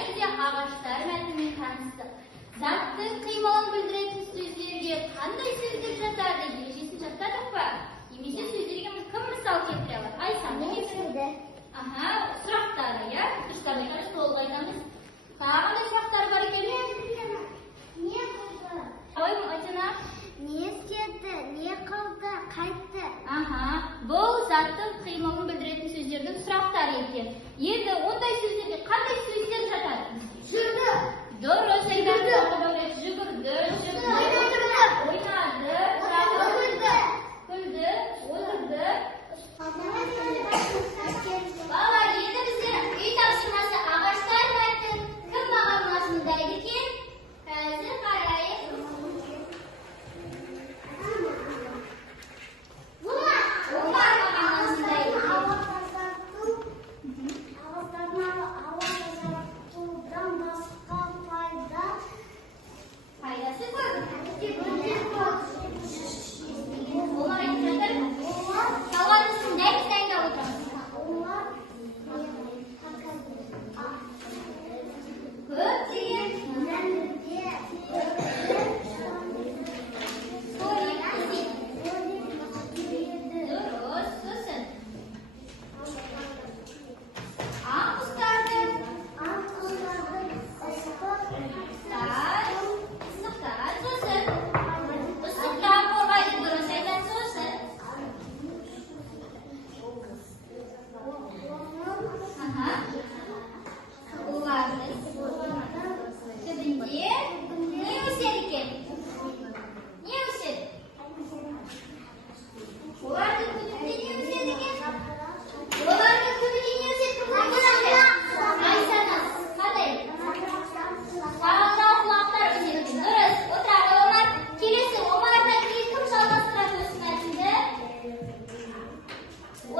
және де ағаштар мәтінімен таныстық. Заттың қимылын білдіретін сөздерге қандай сөздер жатады? Ережесін жаттадық па? Немесе сөздерге кім мысал келтіре алады? Айсаны келтірді. Сұрақтары, иә? Дұрыстарды қарыз толық айтамыз. Қандай сұрақтар бар екен? Не қылды? Ой, Айсана? Не істеді? Не қылды? Қайтты? Бұл заттың қимылын білдіретін сөздердің сұрақтары екен. Енді ондай сөздерге қандай сөздер жатады? Жүрді. Дұрыс, жүгірді, ойнады, күлді, отырды. Балалар, енді біздер үй тапсырмасы ағаштар мәтін кім маған мазмұндайды екен? Қазір қарайық. Олар маған мазмұндайды екен. Пайдасы көп. Олар айтып жатыр. Сауатысын дайындап отырмыз. Көптеген дұрыс, сосын аң құстарды ыстықтан сосын ыстықтан қорғайды, дұрыс айтады, сосын олардың түбінде не өседі екен? Не өседі? Олардың түбінде не өседі екен? Олардың түбінде не өседі? Айсана, қандай? Саңырауқұлақтар өседі екен. Дұрыс. Отыра ғой, Омар. Келесі, Омардан кейін кім жалғастырады осы мәтінді?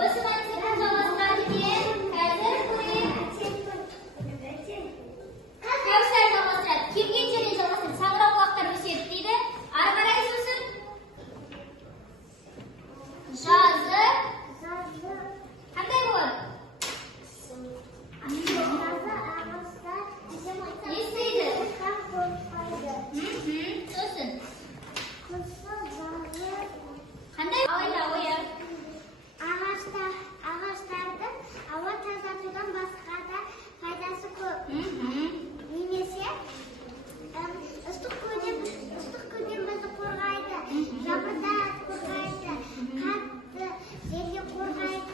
Осы мәтінді кім жалғастырады екен? Қазір көрейік. Кәусар жалғастырады. Келген жерден жалғастырады. Саңырауқұлақтар өседі дейді. Ары қарай сосын жазы қандай болады? Естиді. Сосын қандай? Алайда ойы. Ағаштардың ауа тазартудан басқа да пайдасы көп. Немесе ыстық көден бізді қорғайды, жабырдан қорғайды, қатты жерге қорғайды.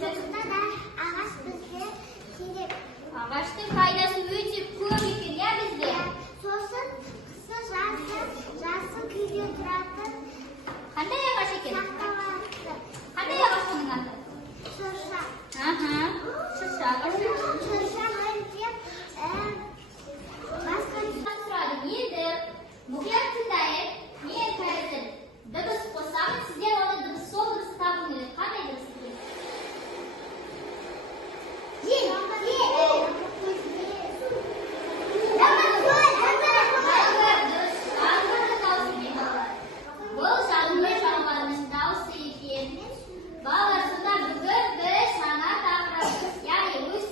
Сондықтан да ағаш бізге керек. Ағаштың пайдасы өте көп екен, иә бізде? Сосын қысы жазы күйде тұратын Қандай ағаш екен? шақалақты. Қандай ағаш оның аты? Шырша. Шырша ағашы. Шырша өте басқа Сұрады. Енді мұқият тыңдайық. Мен қазір дыбыс қосамын. Сіздер оны сол дыбысты табу керек. Қандай дыбыс екен? Бұл жаңбыр жауғанның дауысы екен. Балалар, сонда бүгін біз жаңа тақырып, яғни өз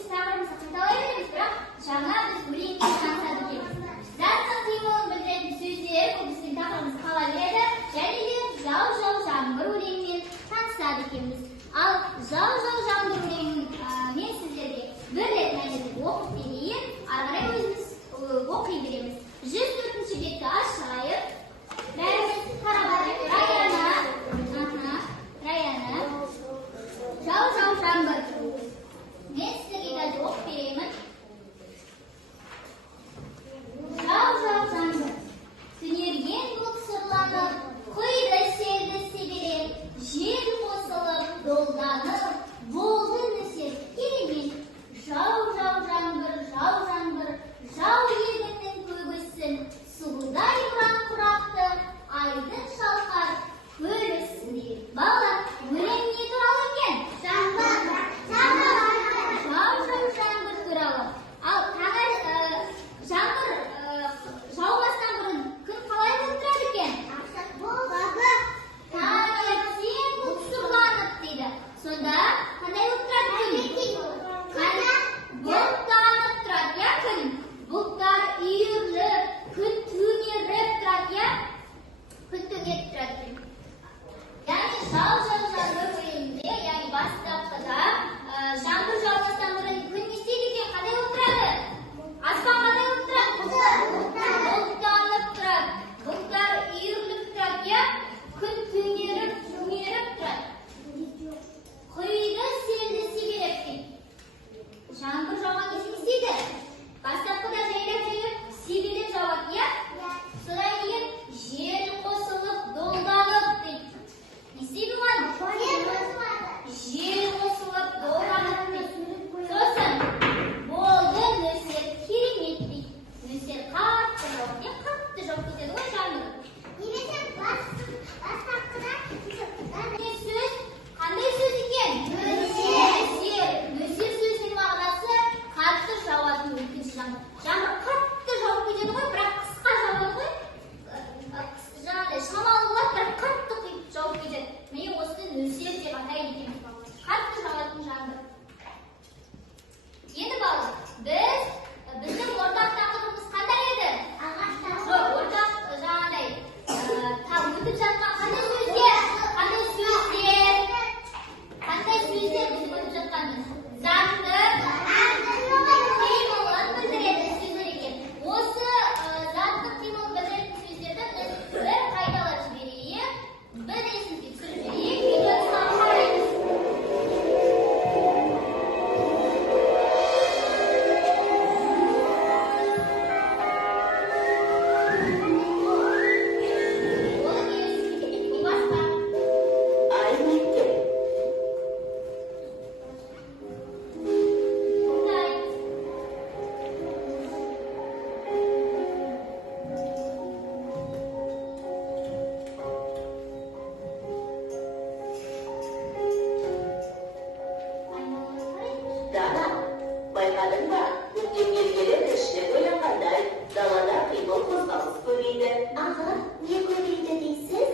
шынында көктем мезгілі тіршілік ойланғандай далада қимыл қозғалыс көбейді. Аға, не көбейді дейсіз?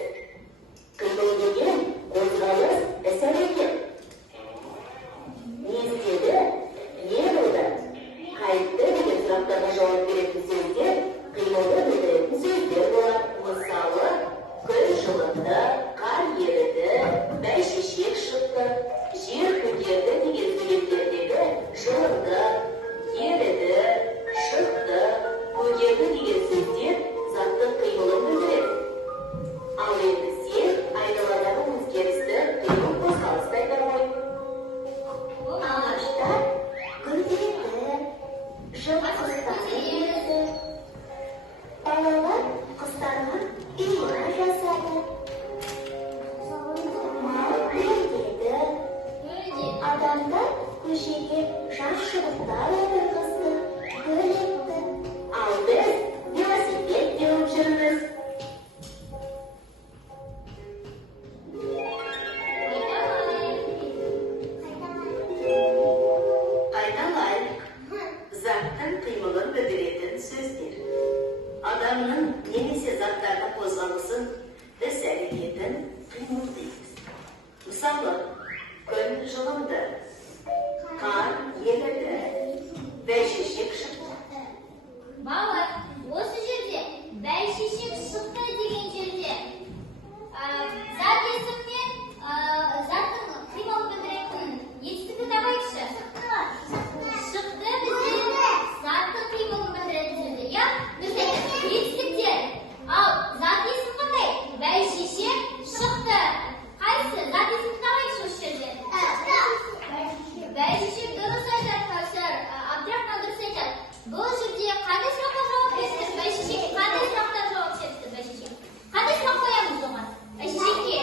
Қимыл деген қозғалыс іс-әрекет. Не істеді? Не болды? Қайтты деген сұрақтарға жауап беретін сөздер қимылды білдіретін сөздер болады. Мысалы, күн жылынды, қар еріді, бәйшешек шықты, жер көтерді деген сөздердегі жылынды, еріді, шықты, көгерді деген сөздер заттың қимылын білдіреді. Ал енді сен айналадағы өзгерісті қимыл қозғалысты айта ғой. Ағаштар гүлдеді, жылқыстар еріді. Балалар құстарға ұя жасады. Мал гүлдеді. Адамдар көшеге жас-жігіттер отырғызды, гүл екті. Ал біз велосипед теуіп жүрміз. Айналайық. Заттың қимылын білдіретін сөздер. Адамның немесе заттардың қозғалысын, іс-әрекетін қимыл дейміз. Мысалы, күн жылынды, қар еріді, бәйшешек шықты. Балалар, осы жерде бәйшешек шықты деген жерде зат есімнен заттың қимылын білдіретін етістікті табайықшы. Шықты бізде заттың қимылын білдіретін сөздер. Я, біз айтамыз етістіктер. Ал зат есім қандай? Бәйшешек шықты. Қайсы? Зат есімді табайықшы осы жерде. Бәйшешек дұрыс айтады, Кәусар. Абдрахман дұрыс айтады. Бұл жерде қандай сұраққа жауап бересіздер? Бәйшешекке қандай сұрақтар жауап бересіздер? Бәйшешек. Қандай сұрақ қоямыз оған? Бәйшешекке.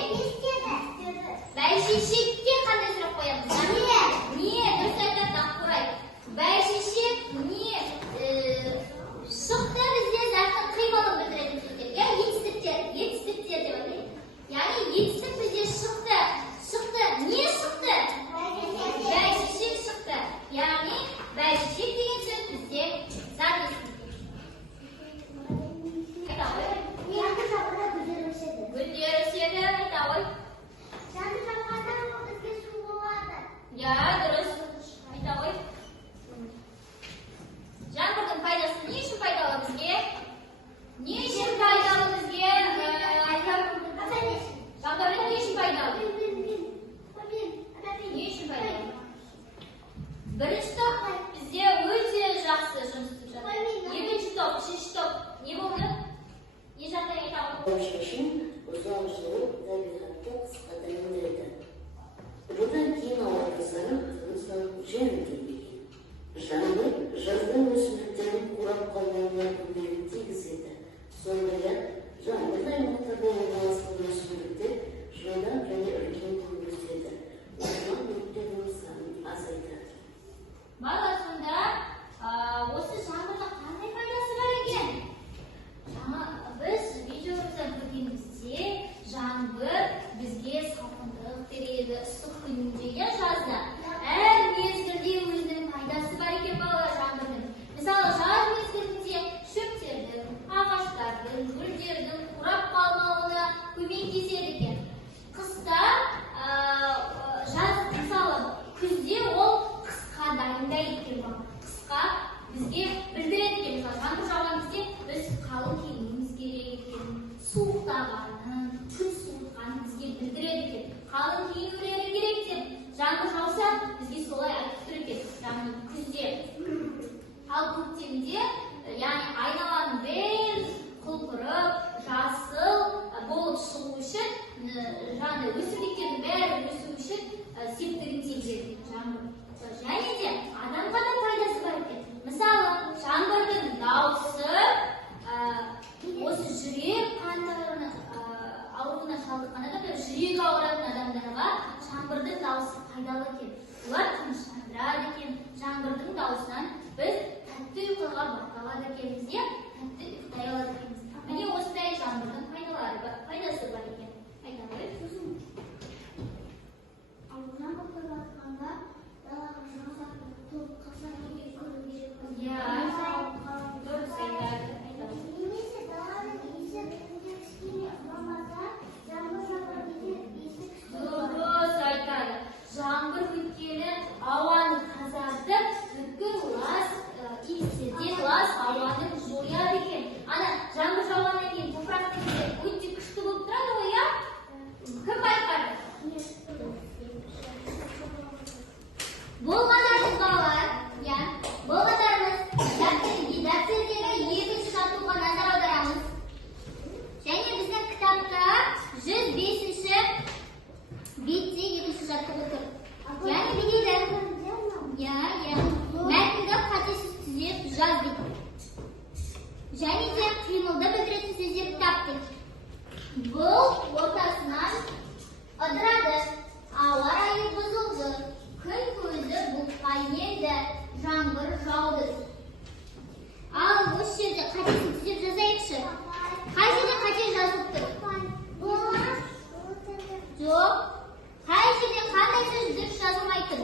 Бәйшешекке қандай сұрақ қоямыз? Не? Дұрыс айтады, Аққурай. Бәйшешек не? Шықты бізде заттың қимылын білдіретін сөздер. Я етістіктер. Етістіктер деп айтайық. Яғни етістік бізде шықты. Шықты. Не шықты? Бәйшешек шықты. Яғни бәйшешек деген сөз бізде зат есімде. Айта ғой. Яғни жапыда гүлдер өседі. Гүлдер өседі, айта ғой. Жаңбыр жауғанда бізге су болады. Я, дұрыс. Айта ғой. Жаңбырдың пайдасы не үшін пайдалы бізге? Не үшін пайдалы бізге? Бағдәулет не үшін пайдалы? Не үшін пайдалы? Бірінші топ бізде өте жақсы жұмыс істеп жатыр. Екінші топ, үшінші топ не болды? Не жағдай айта ғой? Шешім ұзақ жылу табиғатты қысқа дайындайды. Бұдан кейін ауа тазарып, ыстық жеңілдейді. Жаңбыр жаздың өсімдіктердің қурап қалуына көмегін тигізеді. Сондай-ақ жаңбырлы аймақтарда орналасқан өсімдіктер жылдам және үлкен болып өседі. Орман өрттерінің санын азайтады. Бала, сонда осы жаңбырдың қандай пайдасы бар екен? Біз видеомызда көргенімізде жаңбыр бізге салқындық береді, ыстық күнде жазда. Әр мезгілде өзінің пайдасы бар екен балалар жаңбырдың. Мысалы, жаз мезгілінде шөптердің, ағаштардың, гүлдердің қурап қалмауына көмектеседі екен. Қыста мысалы, күзде ол қысқа дайындайды екен бала. Қысқа бізге білдіреді екен. Мысалы, жаңбыр жауған кезде біз қалың киінуіміз керек екен. Суықтағанын, күн суытқанын бізге білдіреді екен. Қалың киінулері керек деп жаңбыр жауса, бізге солай айтып тұр екен. Яғни күзде. Ал көктемде, яғни айналаның бәрі құлпырып, жасыл болып шығу үшін, жаңағы өсімдіктердің бәрі өсу үшін септігін тигізеді жаңбыр. Және де адамға да пайдасы бар екен. Мысалы, жаңбырдың дауысы осы жүрек қантарының ауруына шалдыққан адамдар, жүрегі ауыратын адамдарға жаңбырдың дауысы пайдалы екен. Олар тыныштандырады екен. Жаңбырдың дауысынан біз тәтті ұйқыға бата екенбіз, тәтті ұйықтай алады екенбіз. Міне осындай жаңбырдың пайдасы бар екен. Айта ғой. Ал жаңбыр құйып жатқанда далаға жаңбыр топ қалса неге жаңбыр жауды. Ал осы жерде қатесін түзеп жазайықшы. Қай жерде қате жазылып тұр? Жоқ. Қай жерде қандай сөз дұрыс жазылмай тұр?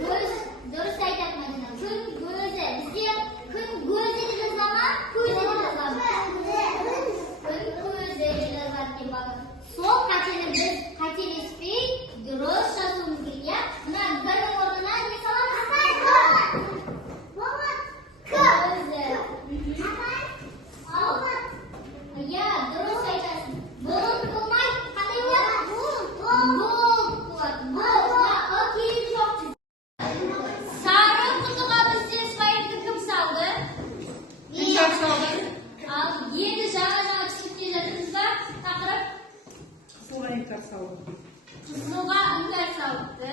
Көз. Дұрыс айтады Мәдина. Күн көзі. Бізде күн көзі деп жазылама, көзі деп жазылама. Күн көзі деп жазылады деп баға. Сол қатені біз қателеспей дұрыс жазуымыз керек, иә? Мына бірдің орнына не саламыз? Көзі. Иә, дұрыс айтасың. Бұлт болмайды. Қандай болады? Бұлт болады. Келіп жоқ. Сары құтыға бізде спайырды кім салды? Ал енді жаңа түсінікте жатырсыз ба? Тақырып? Қызылға іңкәр салды. Қызылға іңкәр салыпты.